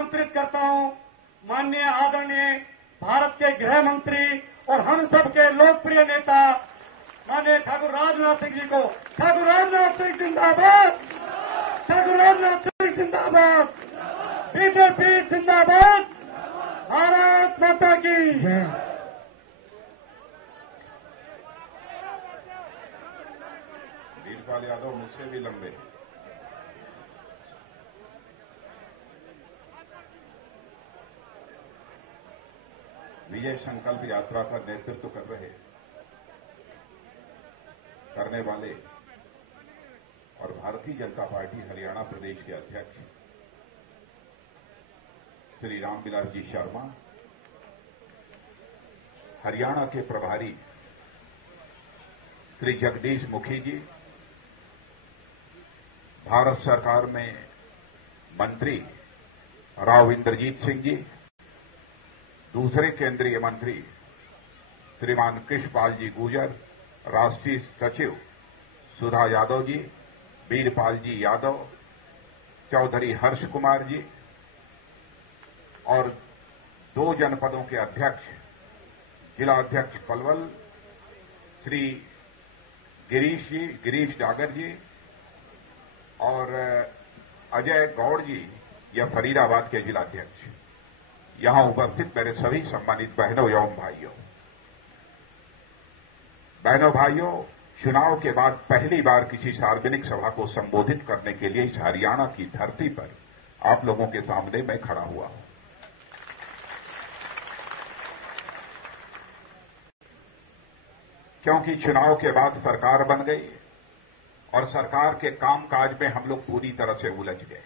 आमंत्रित करता हूं माननीय आदरणीय भारत के गृह मंत्री और हम सब के लोकप्रिय नेता माननीय ठाकुर राजनाथ सिंह जी को। ठाकुर राजनाथ सिंह जिंदाबाद, ठाकुर राजनाथ सिंह जिंदाबाद, बीजेपी जिंदाबाद, भारत माता की जय। वीरपाल यादव मुझसे भी लंबे। विजय संकल्प यात्रा का नेतृत्व करने वाले और भारतीय जनता पार्टी हरियाणा प्रदेश के अध्यक्ष श्री रामविलास जी शर्मा, हरियाणा के प्रभारी श्री जगदीश मुखी जी, भारत सरकार में मंत्री राव इंद्रजीत सिंह जी, दूसरे केंद्रीय मंत्री श्रीमान कृष्णपाल जी गुर्जर, राष्ट्रीय सचिव सुधा यादव जी, वीरपाल जी यादव, चौधरी हर्ष कुमार जी और 2 जनपदों के अध्यक्ष जिला अध्यक्ष पलवल श्री गिरीश डागर जी और अजय गौड़ जी या फरीदाबाद के जिला अध्यक्ष, यहां उपस्थित मेरे सभी सम्मानित बहनों एवं भाइयों, चुनाव के बाद पहली बार किसी सार्वजनिक सभा को संबोधित करने के लिए इस हरियाणा की धरती पर आप लोगों के सामने मैं खड़ा हुआ हूं। क्योंकि चुनाव के बाद सरकार बन गई और सरकार के कामकाज में हम लोग पूरी तरह से उलझ गए,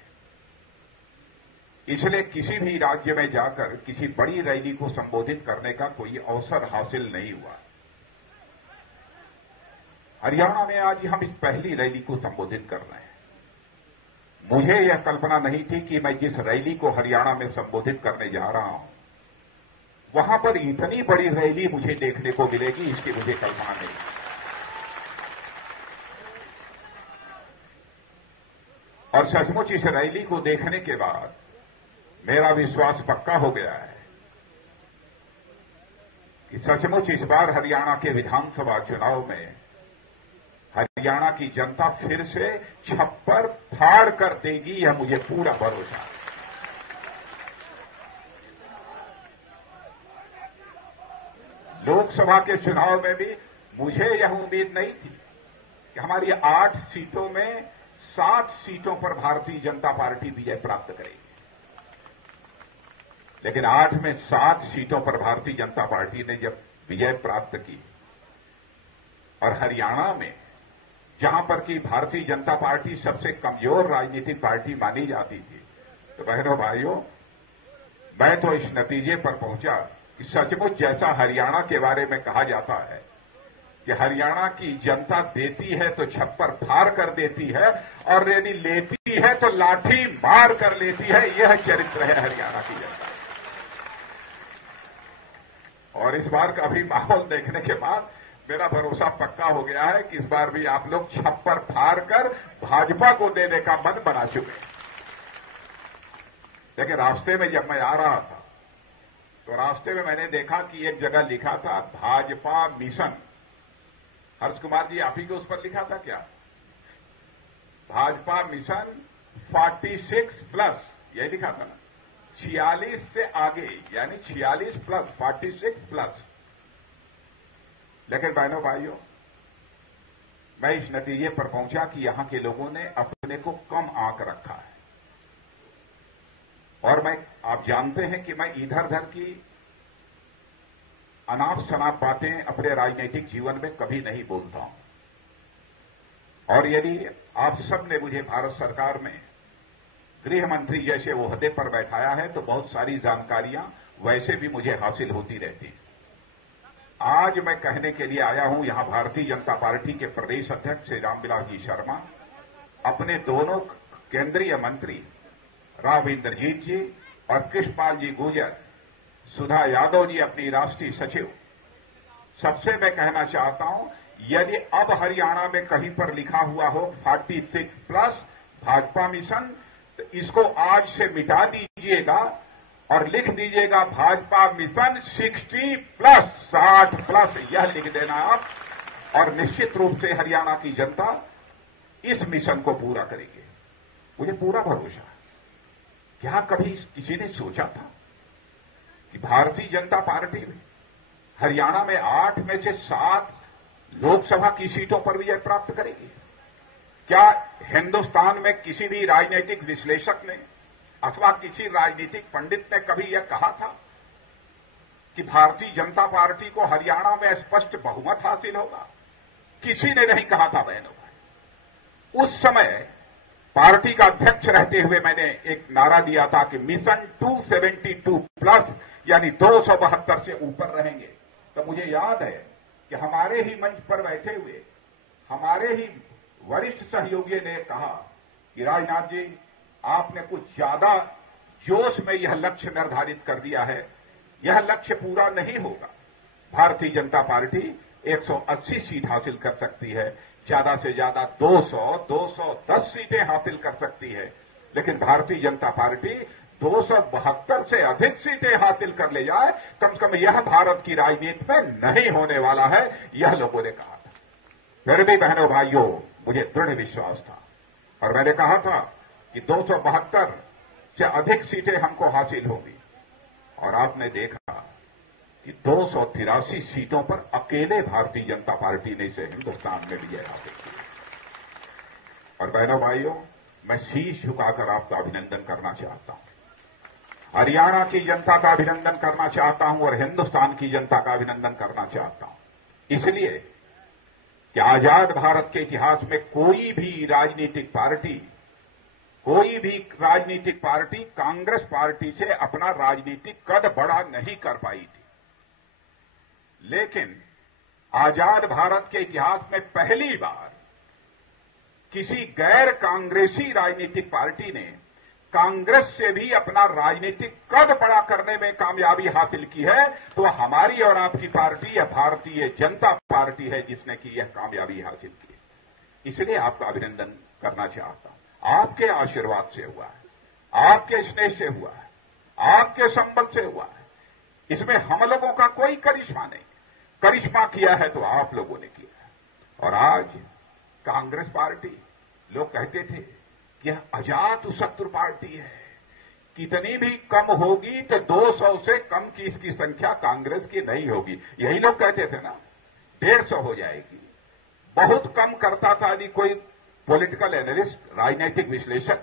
इसलिए किसी भी राज्य में जाकर किसी बड़ी रैली को संबोधित करने का कोई अवसर हासिल नहीं हुआ। हरियाणा में आज हम इस पहली रैली को संबोधित कर रहे हैं। मुझे यह कल्पना नहीं थी कि मैं जिस रैली को हरियाणा में संबोधित करने जा रहा हूं वहां पर इतनी बड़ी रैली मुझे देखने को मिलेगी, इसकी मुझे कल्पना नहीं। और सचमुच इस रैली को देखने के बाद मेरा विश्वास पक्का हो गया है कि सचमुच इस बार हरियाणा के विधानसभा चुनाव में हरियाणा की जनता फिर से छप्पर फाड़ कर देगी, यह मुझे पूरा भरोसा है। लोकसभा के चुनाव में भी मुझे यह उम्मीद नहीं थी कि हमारी 8 सीटों में 7 सीटों पर भारतीय जनता पार्टी विजय प्राप्त करेगी, लेकिन 8 में 7 सीटों पर भारतीय जनता पार्टी ने जब विजय प्राप्त की और हरियाणा में जहां पर कि भारतीय जनता पार्टी सबसे कमजोर राजनीतिक पार्टी मानी जाती थी, तो बहनों भाइयों, मैं तो इस नतीजे पर पहुंचा कि सचमुच जैसा हरियाणा के बारे में कहा जाता है कि हरियाणा की जनता देती है तो छप्पर फाड़ कर देती है और यदि लेती है तो लाठी मार कर लेती है, यह चरित्र है हरियाणा की जनता। और इस बार का भी माहौल देखने के बाद मेरा भरोसा पक्का हो गया है कि इस बार भी आप लोग छप्पर फाड़ कर भाजपा को देने का मन बना चुके। लेकिन रास्ते में जब मैं आ रहा था तो रास्ते में मैंने देखा कि एक जगह लिखा था भाजपा मिशन। हर्ष कुमार जी, आप ही के उस पर लिखा था क्या? भाजपा मिशन 46+, यही लिखा था ना, 46 से आगे, यानी 46+, 46+। लेकिन बहनों भाइयों, मैं इस नतीजे पर पहुंचा कि यहां के लोगों ने अपने को कम आंक रखा है। और आप जानते हैं कि मैं इधर उधर की अनाप शनाप बातें अपने राजनीतिक जीवन में कभी नहीं बोलता हूं। और यदि आप सब ने मुझे भारत सरकार में गृह मंत्री जैसे ओहदे पर बैठाया है तो बहुत सारी जानकारियां वैसे भी मुझे हासिल होती रहती हैं। आज मैं कहने के लिए आया हूं, यहां भारतीय जनता पार्टी के प्रदेश अध्यक्ष श्री रामविलास जी शर्मा, अपने दोनों केंद्रीय मंत्री राव इंद्रजीत जी और कृष्णपाल जी गुर्जर, सुधा यादव जी अपनी राष्ट्रीय सचिव, सबसे मैं कहना चाहता हूं, यदि अब हरियाणा में कहीं पर लिखा हुआ हो 46+ भाजपा मिशन, तो इसको आज से मिटा दीजिएगा और लिख दीजिएगा भाजपा मिशन 60+, यह लिख देना आप, और निश्चित रूप से हरियाणा की जनता इस मिशन को पूरा करेगी। मुझे पूरा भरोसा है। क्या कभी किसी ने सोचा था कि भारतीय जनता पार्टी में हरियाणा में 8 में से 7 लोकसभा की सीटों पर विजय प्राप्त करेगी? क्या हिंदुस्तान में किसी भी राजनीतिक विश्लेषक ने अथवा किसी राजनीतिक पंडित ने कभी यह कहा था कि भारतीय जनता पार्टी को हरियाणा में स्पष्ट बहुमत हासिल होगा? किसी ने नहीं कहा था बहनों भाई। उस समय पार्टी का अध्यक्ष रहते हुए मैंने एक नारा दिया था कि मिशन 272+ यानी 272 से ऊपर रहेंगे। तो मुझे याद है कि हमारे ही मंच पर बैठे हुए हमारे ही वरिष्ठ सहयोगी ने कहा कि राजनाथ जी, आपने कुछ ज्यादा जोश में यह लक्ष्य निर्धारित कर दिया है, यह लक्ष्य पूरा नहीं होगा। भारतीय जनता पार्टी 180 सीट हासिल कर सकती है, ज्यादा से ज्यादा 200-210 सीटें हासिल कर सकती है, लेकिन भारतीय जनता पार्टी 272 से अधिक सीटें हासिल कर ले जाए, कम से कम यह भारत की राजनीति में नहीं होने वाला है, यह लोगों ने कहा था। फिर भी बहनों भाइयों, मुझे दृढ़ विश्वास था और मैंने कहा था कि 272 से अधिक सीटें हमको हासिल होगी, और आपने देखा कि 283 सीटों पर अकेले भारतीय जनता पार्टी ने इसे हिंदुस्तान में विजय हासिल की। और बहनों भाइयों, मैं शीश झुकाकर आपका अभिनंदन करना चाहता हूं, हरियाणा की जनता का अभिनंदन करना चाहता हूं और हिंदुस्तान की जनता का अभिनंदन करना चाहता हूं, इसलिए कि आजाद भारत के इतिहास में कोई भी राजनीतिक पार्टी कांग्रेस पार्टी से अपना राजनीतिक कद बड़ा नहीं कर पाई थी। लेकिन आजाद भारत के इतिहास में पहली बार किसी गैर कांग्रेसी राजनीतिक पार्टी ने कांग्रेस से भी अपना राजनीतिक कद बड़ा करने में कामयाबी हासिल की है, तो हमारी और आपकी पार्टी यह भारतीय जनता पार्टी है जिसने की यह कामयाबी हासिल की। इसलिए आपका अभिनंदन करना चाहता हूं। आपके आशीर्वाद से हुआ है, आपके स्नेह से हुआ है, आपके संबल से हुआ है। इसमें हम लोगों का कोई करिश्मा नहीं, करिश्मा किया है तो आप लोगों ने किया है। और आज कांग्रेस पार्टी, लोग कहते थे कि यह अजात शत्रु पार्टी है, कितनी भी कम होगी तो 200 से कम की इसकी संख्या कांग्रेस की नहीं होगी। यही लोग कहते थे ना, 150 हो जाएगी। बहुत कम करता था यदि कोई पॉलिटिकल एनालिस्ट, राजनीतिक विश्लेषक,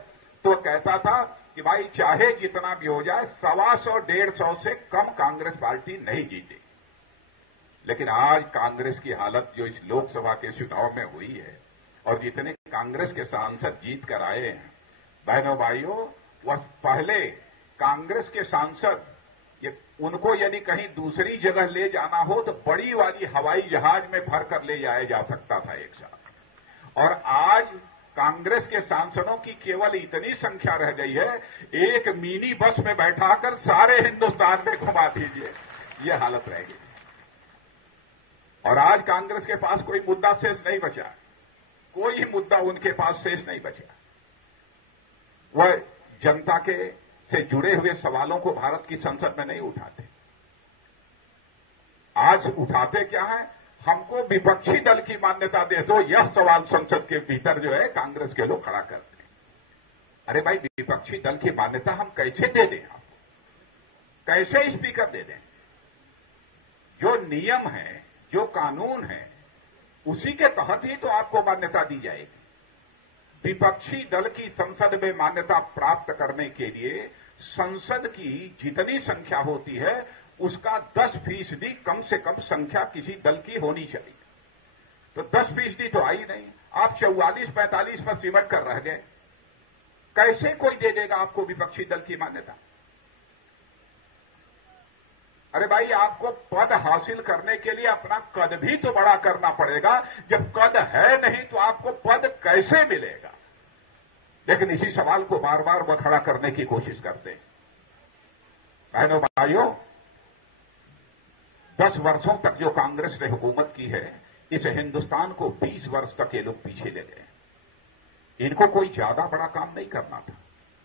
तो कहता था कि भाई चाहे जितना भी हो जाए 125-150 से कम कांग्रेस पार्टी नहीं जीतेगी। लेकिन आज कांग्रेस की हालत जो इस लोकसभा के चुनाव में हुई है और जितने कांग्रेस के सांसद जीत कर आए हैं, बहनों भाइयों, वह पहले कांग्रेस के सांसद उनको यदि कहीं दूसरी जगह ले जाना हो तो बड़ी वाली हवाई जहाज में भर कर ले जाया जा सकता था एक साथ, और आज कांग्रेस के सांसदों की केवल इतनी संख्या रह गई है, एक मिनी बस में बैठाकर सारे हिंदुस्तान में घुमा दीजिए, यह हालत रह गई। और आज कांग्रेस के पास कोई मुद्दा शेष नहीं बचा, कोई मुद्दा उनके पास शेष नहीं बचा। वह जनता के से जुड़े हुए सवालों को भारत की संसद में नहीं उठाते। आज उठाते क्या है, हमको विपक्षी दल की मान्यता दे दो, यह सवाल संसद के भीतर जो है कांग्रेस के लोग खड़ा करते हैं। अरे भाई, विपक्षी दल की मान्यता हम कैसे दे दें, कैसे स्पीकर दे दें? जो नियम है, जो कानून है, उसी के तहत ही तो आपको मान्यता दी जाएगी। विपक्षी दल की संसद में मान्यता प्राप्त करने के लिए संसद की जितनी संख्या होती है उसका 10% कम से कम संख्या किसी दल की होनी चाहिए। तो 10% तो आई नहीं, आप 44-45 पर सिमट कर रह गए। कैसे कोई दे देगा आपको विपक्षी दल की मान्यता? अरे भाई, आपको पद हासिल करने के लिए अपना कद भी तो बड़ा करना पड़ेगा। जब कद है नहीं तो आपको पद कैसे मिलेगा? लेकिन इसी सवाल को बार बार वह खड़ा करने की कोशिश करते हैं। बहनों भाइयों, 10 वर्षों तक जो कांग्रेस ने हुकूमत की है, इस हिंदुस्तान को 20 वर्ष तक ये लोग पीछे ले गए। इनको कोई ज्यादा बड़ा काम नहीं करना था।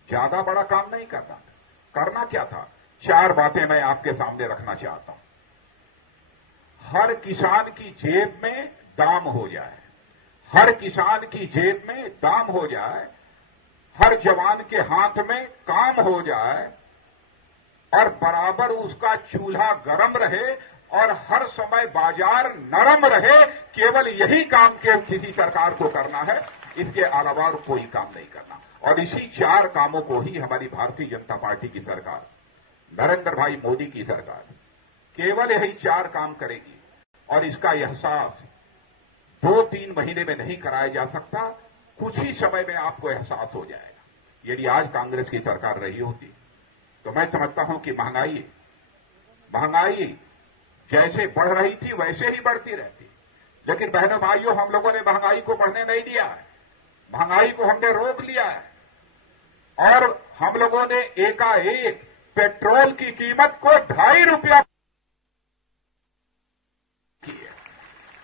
ज्यादा बड़ा काम नहीं करना था। करना क्या था? 4 बातें मैं आपके सामने रखना चाहता हूं। हर किसान की जेब में दाम हो जाए, हर किसान की जेब में दाम हो जाए, हर जवान के हाथ में काम हो जाए और बराबर उसका चूल्हा गर्म रहे और हर समय बाजार नरम रहे। केवल यही काम के किसी सरकार को करना है, इसके अलावा और कोई काम नहीं करना। और इसी 4 कामों को ही हमारी भारतीय जनता पार्टी की सरकार, नरेंद्र भाई मोदी की सरकार केवल यही 4 काम करेगी। और इसका एहसास 2-3 महीने में नहीं कराया जा सकता, कुछ ही समय में आपको एहसास हो जाएगा। यदि आज कांग्रेस की सरकार रही होती तो मैं समझता हूं कि महंगाई जैसे बढ़ रही थी वैसे ही बढ़ती रहती। लेकिन बहनों भाइयों, हम लोगों ने महंगाई को बढ़ने नहीं दिया है, महंगाई को हमने रोक लिया है। और हम लोगों ने एकाएक पेट्रोल की कीमत को 2.5 रुपया की है।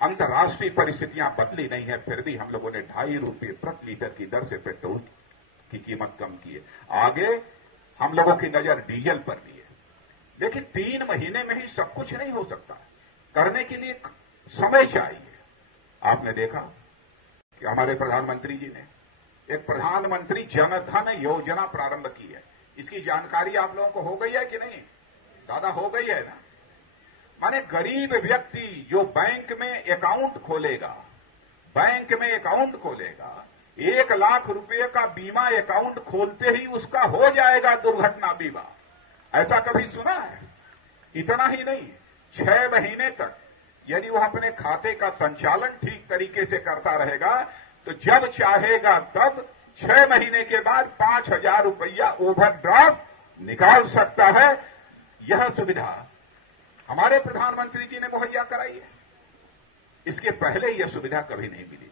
अंतर्राष्ट्रीय परिस्थितियां बदली नहीं है, फिर भी हम लोगों ने 2.5 रुपये प्रति लीटर की दर से पेट्रोल की कीमत कम की है। आगे हम लोगों की नजर डीजल पर भी है। लेकिन 3 महीने में ही सब कुछ नहीं हो सकता, करने के लिए समय चाहिए। आपने देखा कि हमारे प्रधानमंत्री जी ने एक प्रधानमंत्री जनधन योजना प्रारंभ की है। इसकी जानकारी आप लोगों को हो गई है कि नहीं? दादा हो गई है ना? माने गरीब व्यक्ति जो बैंक में अकाउंट खोलेगा, 1 लाख रुपए का बीमा अकाउंट खोलते ही उसका हो जाएगा दुर्घटना बीमा। ऐसा कभी सुना है? इतना ही नहीं, 6 महीने तक यदि वह अपने खाते का संचालन ठीक तरीके से करता रहेगा तो जब चाहेगा तब 6 महीने के बाद 5,000 रुपया ओवरड्राफ्ट निकाल सकता है। यह सुविधा हमारे प्रधानमंत्री जी ने मुहैया कराई है। इसके पहले यह सुविधा कभी नहीं मिली थी।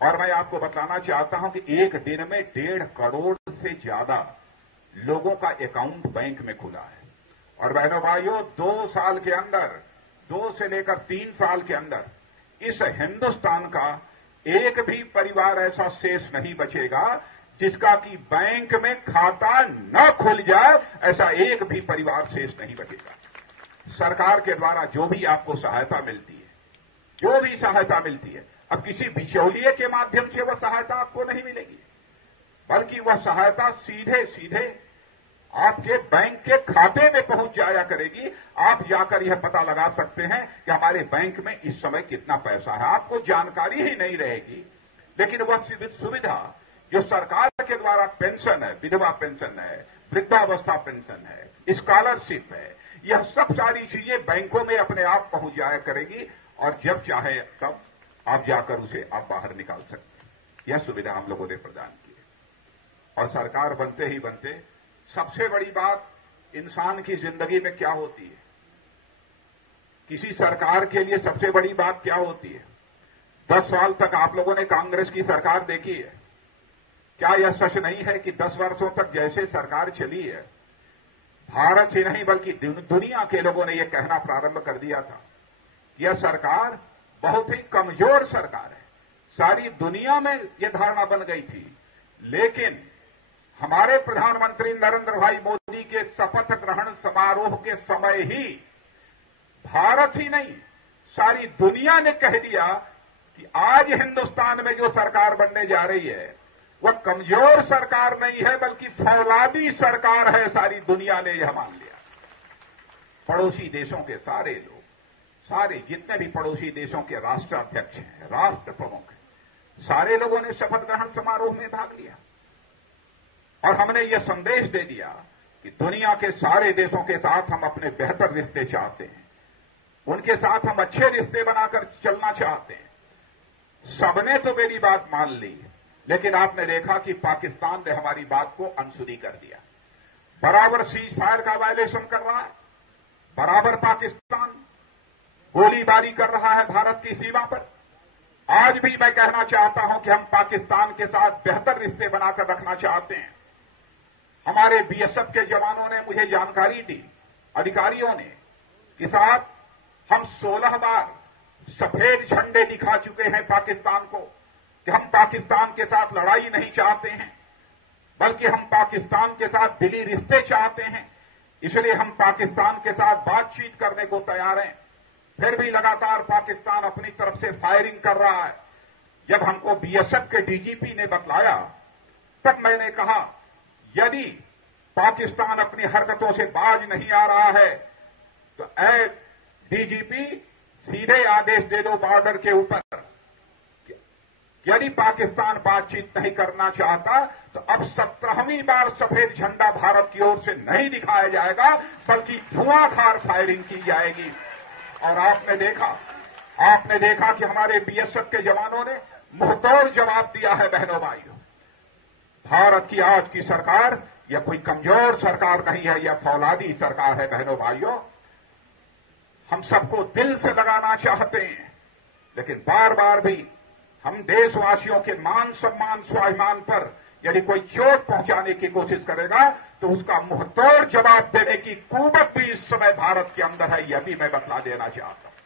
और मैं आपको बताना चाहता हूं कि एक दिन में 1.5 करोड़ से ज्यादा लोगों का अकाउंट बैंक में खुला है। और बहनों भाइयों, 2 साल के अंदर, 2 से लेकर 3 साल के अंदर इस हिंदुस्तान का एक भी परिवार ऐसा शेष नहीं बचेगा जिसका कि बैंक में खाता न खुल जाए। ऐसा एक भी परिवार शेष नहीं बचेगा। सरकार के द्वारा जो भी आपको सहायता मिलती है, अब किसी बिचौलिए के माध्यम से वह सहायता आपको नहीं मिलेगी, बल्कि वह सहायता सीधे आपके बैंक के खाते में पहुंच जाया करेगी। आप जाकर यह पता लगा सकते हैं कि हमारे बैंक में इस समय कितना पैसा है। आपको जानकारी ही नहीं रहेगी, लेकिन वह सुविधा जो सरकार के द्वारा पेंशन है, विधवा पेंशन है, वृद्धावस्था पेंशन है, स्कॉलरशिप है, यह सब सारी चीजें बैंकों में अपने आप पहुंच जाया करेगी। और जब चाहे तब आप जाकर उसे आप बाहर निकाल सकते हैं। यह सुविधा हम लोगों ने प्रदान की है। और सरकार बनते ही बनते सबसे बड़ी बात इंसान की जिंदगी में क्या होती है, किसी सरकार के लिए सबसे बड़ी बात क्या होती है? 10 साल तक आप लोगों ने कांग्रेस की सरकार देखी है। क्या यह सच नहीं है कि 10 वर्षों तक जैसे सरकार चली है, भारत ही नहीं बल्कि दुनिया के लोगों ने यह कहना प्रारंभ कर दिया था, यह सरकार बहुत ही कमजोर सरकार है। सारी दुनिया में यह धारणा बन गई थी। लेकिन हमारे प्रधानमंत्री नरेंद्र भाई मोदी के शपथ ग्रहण समारोह के समय ही भारत ही नहीं, सारी दुनिया ने कह दिया कि आज हिंदुस्तान में जो सरकार बनने जा रही है वह कमजोर सरकार नहीं है बल्कि फौलादी सरकार है। सारी दुनिया ने यह मान लिया। पड़ोसी देशों के सारे लोग, सारे जितने भी पड़ोसी देशों के राष्ट्राध्यक्ष हैं, राष्ट्र प्रमुख हैं, सारे लोगों ने शपथ ग्रहण समारोह में भाग लिया। और हमने यह संदेश दे दिया कि दुनिया के सारे देशों के साथ हम अपने बेहतर रिश्ते चाहते हैं, उनके साथ हम अच्छे रिश्ते बनाकर चलना चाहते हैं। सबने तो मेरी बात मान ली, लेकिन आपने देखा कि पाकिस्तान ने हमारी बात को अनसुनी कर दिया। बराबर सीज फायर का वायलेशन कर रहा है, बराबर पाकिस्तान गोलीबारी कर रहा है भारत की सीमा पर। आज भी मैं कहना चाहता हूं कि हम पाकिस्तान के साथ बेहतर रिश्ते बनाकर रखना चाहते हैं। हमारे बीएसएफ के जवानों ने मुझे जानकारी दी, अधिकारियों ने, कि साहब हम 16 बार सफेद झंडे दिखा चुके हैं पाकिस्तान को कि हम पाकिस्तान के साथ लड़ाई नहीं चाहते हैं। बल्कि हम पाकिस्तान के साथ दिली रिश्ते चाहते हैं, इसलिए हम पाकिस्तान के साथ बातचीत करने को तैयार हैं। फिर भी लगातार पाकिस्तान अपनी तरफ से फायरिंग कर रहा है। जब हमको बीएसएफ के डीजीपी ने बतलाया, तब मैंने कहा यदि पाकिस्तान अपनी हरकतों से बाज नहीं आ रहा है तो ऐ डीजीपी सीधे आदेश दे दो बॉर्डर के ऊपर। यदि पाकिस्तान बातचीत नहीं करना चाहता तो अब 17वीं बार सफेद झंडा भारत की ओर से नहीं दिखाया जाएगा, बल्कि धुआंधार फायरिंग की जाएगी। और आपने देखा कि हमारे बीएसएफ के जवानों ने मुंहतोड़ जवाब दिया है। बहनों भाइयों, भारत की आज की सरकार यह कोई कमजोर सरकार नहीं है, यह फौलादी सरकार है। बहनों भाइयों, हम सबको दिल से लगाना चाहते हैं, लेकिन बार बार भी हम देशवासियों के मान सम्मान स्वाभिमान पर यदि कोई चोट पहुंचाने की कोशिश करेगा तो उसका मुंहतोड़ जवाब देने की कुवत भी इस समय भारत के अंदर है, यह भी मैं बतला देना चाहता हूं।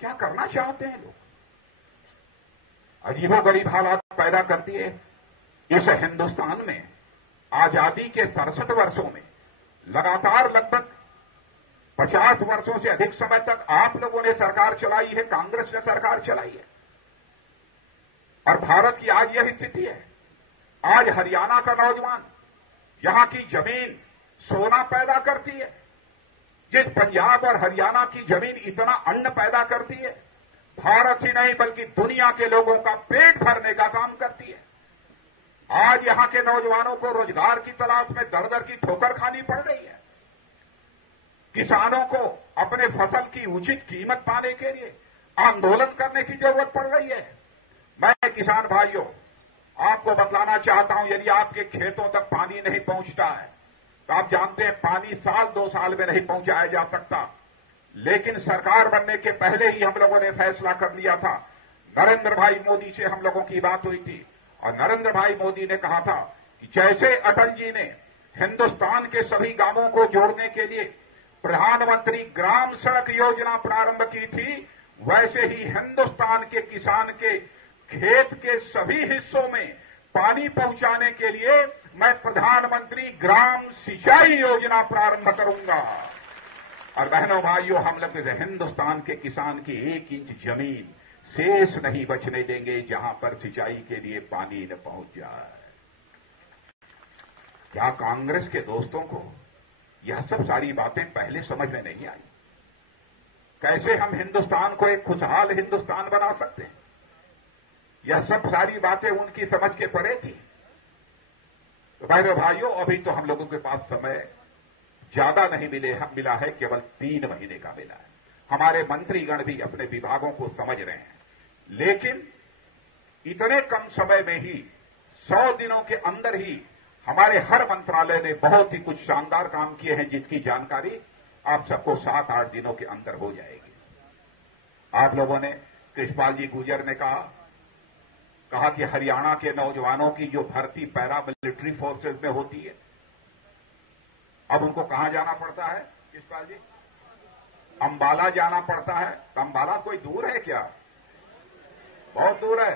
क्या करना चाहते हैं लोग? अजीबोगरीब हालात पैदा करती है। इस हिंदुस्तान में आजादी के 67 वर्षों में लगातार लगभग 50 वर्षों से अधिक समय तक आप लोगों ने सरकार चलाई है, कांग्रेस ने सरकार चलाई है, और भारत की आज यह स्थिति है। आज हरियाणा का नौजवान, यहां की जमीन सोना पैदा करती है। जिस पंजाब और हरियाणा की जमीन इतना अन्न पैदा करती है, भारत ही नहीं बल्कि दुनिया के लोगों का पेट भरने का काम करती है। आज यहां के नौजवानों को रोजगार की तलाश में दर दर की ठोकर खानी पड़ रही है। किसानों को अपने फसल की उचित कीमत पाने के लिए आंदोलन करने की जरूरत पड़ रही है। मैं किसान भाइयों आपको बतलाना चाहता हूं, यदि आपके खेतों तक पानी नहीं पहुंचता है तो आप जानते हैं पानी साल 2 साल में नहीं पहुंचाया जा सकता। लेकिन सरकार बनने के पहले ही हम लोगों ने फैसला कर लिया था। नरेंद्र भाई मोदी से हम लोगों की बात हुई थी और नरेंद्र भाई मोदी ने कहा था कि जैसे अटल जी ने हिंदुस्तान के सभी गांवों को जोड़ने के लिए प्रधानमंत्री ग्राम सड़क योजना प्रारंभ की थी, वैसे ही हिंदुस्तान के किसान के खेत के सभी हिस्सों में पानी पहुंचाने के लिए मैं प्रधानमंत्री ग्राम सिंचाई योजना प्रारंभ करूंगा। और बहनों भाइयों, हम लोग हिंदुस्तान के किसान की 1 इंच जमीन शेष नहीं बचने देंगे जहां पर सिंचाई के लिए पानी न पहुंच जाए। क्या कांग्रेस के दोस्तों को यह सब सारी बातें पहले समझ में नहीं आई? कैसे हम हिंदुस्तान को एक खुशहाल हिंदुस्तान बना सकते हैं? यह सब सारी बातें उनकी समझ के परे थी। तो भाइयों, अभी तो हम लोगों के पास समय ज्यादा नहीं मिला है, केवल 3 महीने का मिला है। हमारे मंत्रीगण भी अपने विभागों को समझ रहे हैं, लेकिन इतने कम समय में ही 100 दिनों के अंदर ही हमारे हर मंत्रालय ने बहुत ही कुछ शानदार काम किए हैं, जिसकी जानकारी आप सबको 7-8 दिनों के अंदर हो जाएगी। आप लोगों ने, कृष्णपाल जी गुर्जर ने कहा कि हरियाणा के नौजवानों की जो भर्ती पैरा मिलिट्री फोर्सेज में होती है, अब उनको कहां जाना पड़ता है कृष्णपाल जी? अंबाला जाना पड़ता है। तो अंबाला कोई दूर है क्या? बहुत दूर है।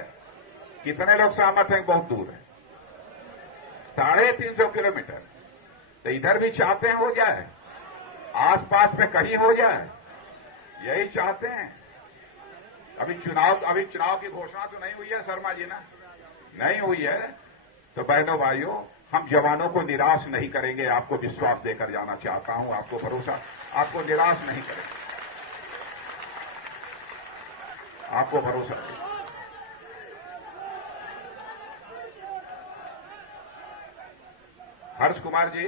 कितने लोग सहमत हैं? बहुत दूर है, 350 किलोमीटर। तो इधर भी चाहते हैं हो जाए, आसपास में कहीं हो जाए, यही चाहते हैं। अभी चुनाव की घोषणा तो नहीं हुई है शर्मा जी ना, नहीं हुई है। तो बहनों भाइयों, हम जवानों को निराश नहीं करेंगे, आपको विश्वास देकर जाना चाहता हूं, आपको भरोसा, आपको निराश नहीं करेंगे, आपको भरोसा है। हर्ष कुमार जी,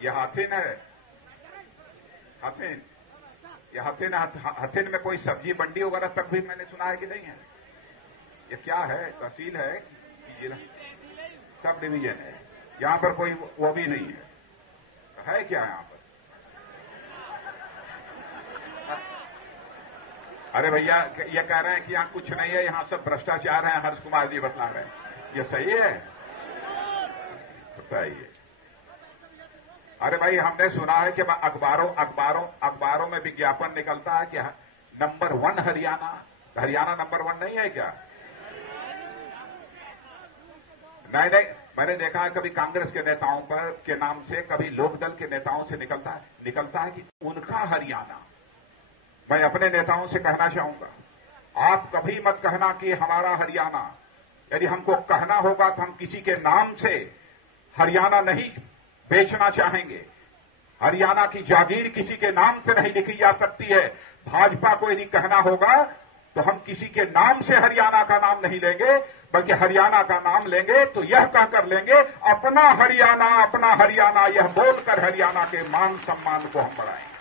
यह हथिन है, हथिन, यह हथिन में कोई सब्जी मंडी वगैरह तक भी मैंने सुना है कि नहीं है? ये क्या है, तहसील है कि जिला? सब डिवीजन है। यहां पर कोई वो भी नहीं है क्या यहां पर? अरे भैया, ये कह रहे हैं कि यहां कुछ नहीं है, यहां सब भ्रष्टाचार है, हर्ष कुमार जी बतला रहे हैं। ये सही है? बताइए। अरे भाई, हमने सुना है कि अखबारों में विज्ञापन निकलता है कि नंबर 1 हरियाणा नंबर 1 नहीं है क्या? मैंने देखा है कभी कांग्रेस के नेताओं पर के नाम से, कभी लोकदल के नेताओं से निकलता है कि उनका हरियाणा। मैं अपने नेताओं से कहना चाहूंगा, आप कभी मत कहना कि हमारा हरियाणा। यदि हमको कहना होगा तो हम किसी के नाम से हरियाणा नहीं बेचना चाहेंगे। हरियाणा की जागीर किसी के नाम से नहीं लिखी जा सकती है। भाजपा को यदि कहना होगा तो हम किसी के नाम से हरियाणा का नाम नहीं लेंगे, बल्कि हरियाणा का नाम लेंगे तो यह कहकर लेंगे अपना हरियाणा, यह बोलकर हरियाणा के मान सम्मान को हम बढ़ाएंगे।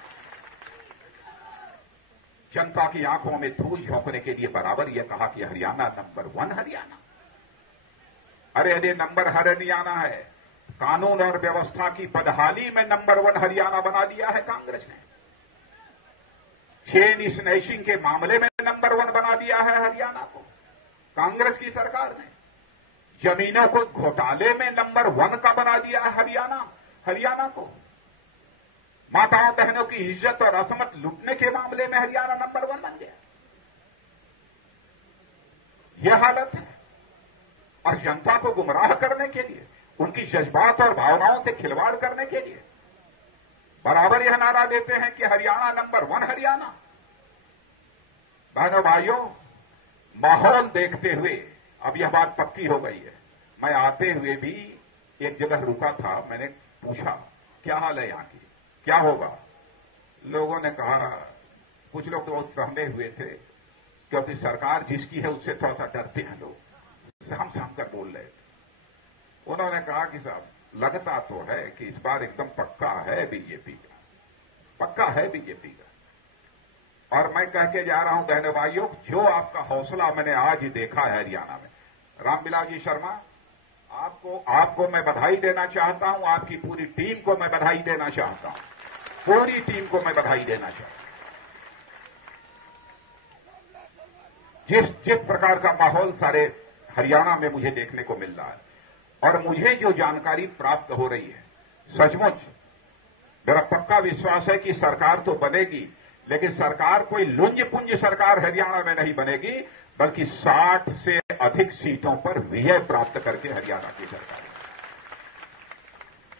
जनता की आंखों में धूल झोंकने के लिए बराबर यह कहा कि हरियाणा नंबर 1 हरियाणा। अरे यदि नंबर हरियाणा है, कानून और व्यवस्था की बदहाली में नंबर 1 हरियाणा बना दिया है कांग्रेस ने। चेन स्नैचिंग के मामले में नंबर 1 बना दिया है हरियाणा को कांग्रेस की सरकार ने। जमीनों को घोटाले में नंबर 1 का बना दिया है हरियाणा को। माताओं बहनों की इज्जत और असमत लूटने के मामले में हरियाणा नंबर 1 बन गया। यह हालत है। और जनता को गुमराह करने के लिए, उनकी जज्बात और भावनाओं से खिलवाड़ करने के लिए बराबर यह नारा देते हैं कि हरियाणा नंबर 1 हरियाणा। बहनों भाइयों, माहौल देखते हुए अब यह बात पक्की हो गई है। मैं आते हुए भी एक जगह रुका था, मैंने पूछा क्या हाल है यहां की, क्या होगा। लोगों ने कहा, कुछ लोग तो बहुत सहमे हुए थे क्योंकि सरकार जिसकी है उससे थोड़ा सा डरते हैं लोग, साम कर बोल रहे थे। उन्होंने कहा कि साहब लगता तो है कि इस बार एकदम पक्का है बीजेपी का। और मैं कह के जा रहा हूं बहनों भाइयों, जो आपका हौसला मैंने आज ही देखा है हरियाणा में। रामविलास जी शर्मा, आपको मैं बधाई देना चाहता हूं, आपकी पूरी टीम को मैं बधाई देना चाहता हूं, पूरी टीम को मैं बधाई देना चाहता हूं। जिस प्रकार का माहौल सारे हरियाणा में मुझे देखने को मिल रहा है और मुझे जो जानकारी प्राप्त हो रही है, सचमुच मेरा पक्का विश्वास है कि सरकार तो बनेगी, लेकिन सरकार कोई लुंज पुंज सरकार हरियाणा में नहीं बनेगी, बल्कि 60 से अधिक सीटों पर विजय प्राप्त करके हरियाणा की सरकार।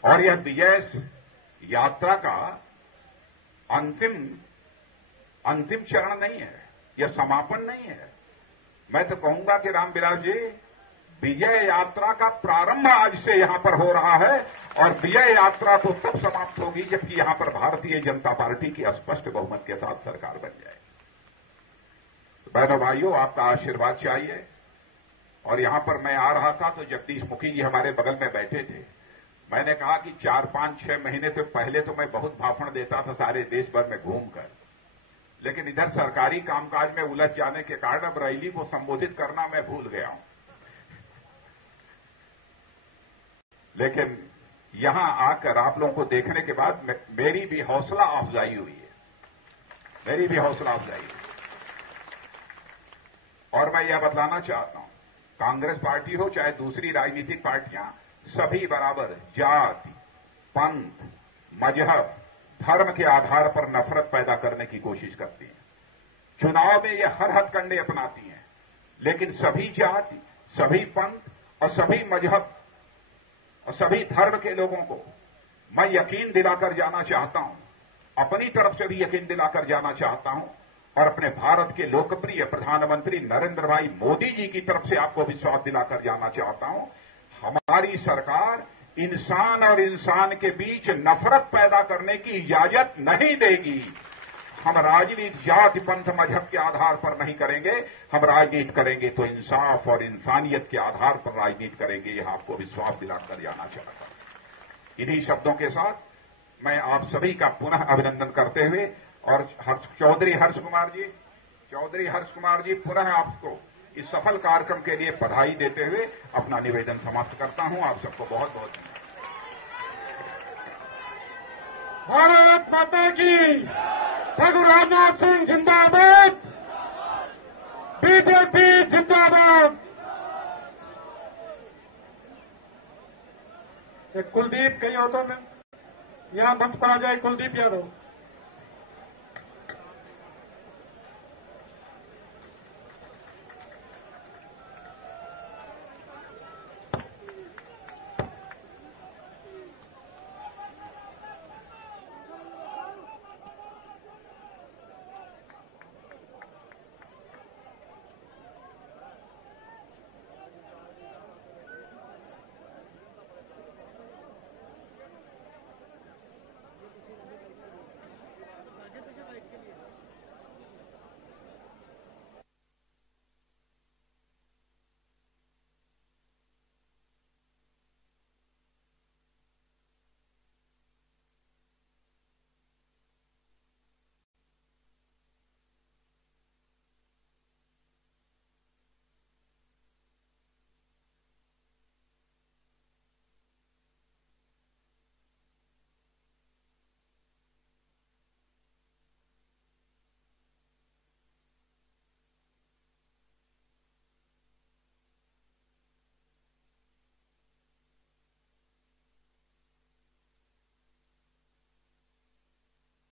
और यह विजय यात्रा का अंतिम चरण नहीं है, यह समापन नहीं है। मैं तो कहूंगा कि रामविलास जी, विजय यात्रा का प्रारंभ आज से यहां पर हो रहा है और विजय यात्रा तो तब समाप्त होगी जबकि यहां पर भारतीय जनता पार्टी की स्पष्ट बहुमत के साथ सरकार बन जाए। तो बहनों भाइयों, आपका आशीर्वाद चाहिए। और यहां पर मैं आ रहा था तो जगदीश मुखी जी हमारे बगल में बैठे थे। मैंने कहा कि 4, 5, 6 महीने तो पहले तो मैं बहुत भाषण देता था सारे देश भर में घूमकर, लेकिन इधर सरकारी कामकाज में उलझ जाने के कारण अब रैली को संबोधित करना मैं भूल गया हूं। लेकिन यहां आकर आप लोगों को देखने के बाद मेरी भी हौसला अफजाई हुई है, और मैं यह बतलाना चाहता हूं, कांग्रेस पार्टी हो चाहे दूसरी राजनीतिक पार्टियां, सभी बराबर जाति, पंथ, मजहब, धर्म के आधार पर नफरत पैदा करने की कोशिश करती हैं। चुनाव में ये हर हथकंडे अपनाती हैं, लेकिन सभी जाति, सभी पंथ और सभी मजहब और सभी धर्म के लोगों को मैं यकीन दिलाकर जाना चाहता हूं, अपनी तरफ से भी यकीन दिलाकर जाना चाहता हूं, और अपने भारत के लोकप्रिय प्रधानमंत्री नरेंद्र भाई मोदी जी की तरफ से आपको विश्वास दिलाकर जाना चाहता हूं। हमारी सरकार इंसान और इंसान के बीच नफरत पैदा करने की इजाजत नहीं देगी। हम राजनीति जाति, पंथ, मजहब के आधार पर नहीं करेंगे। हम राजनीति करेंगे तो इंसाफ और इंसानियत के आधार पर राजनीति करेंगे, यह आपको विश्वास दिलाकर जाना चाहता हूं। इन्हीं शब्दों के साथ मैं आप सभी का पुनः अभिनंदन करते हुए और चौधरी हर्ष कुमार जी पुनः आपको इस सफल कार्यक्रम के लिए बधाई देते हुए अपना निवेदन समाप्त करता हूं। आप सबको बहुत बहुत भारत माता की। ठाकुर राजनाथ सिंह जिंदाबाद, बीजेपी जिंदाबाद। कुलदीप कहीं हो तो मैं यहां मंच पर आ जाए, कुलदीप यादव।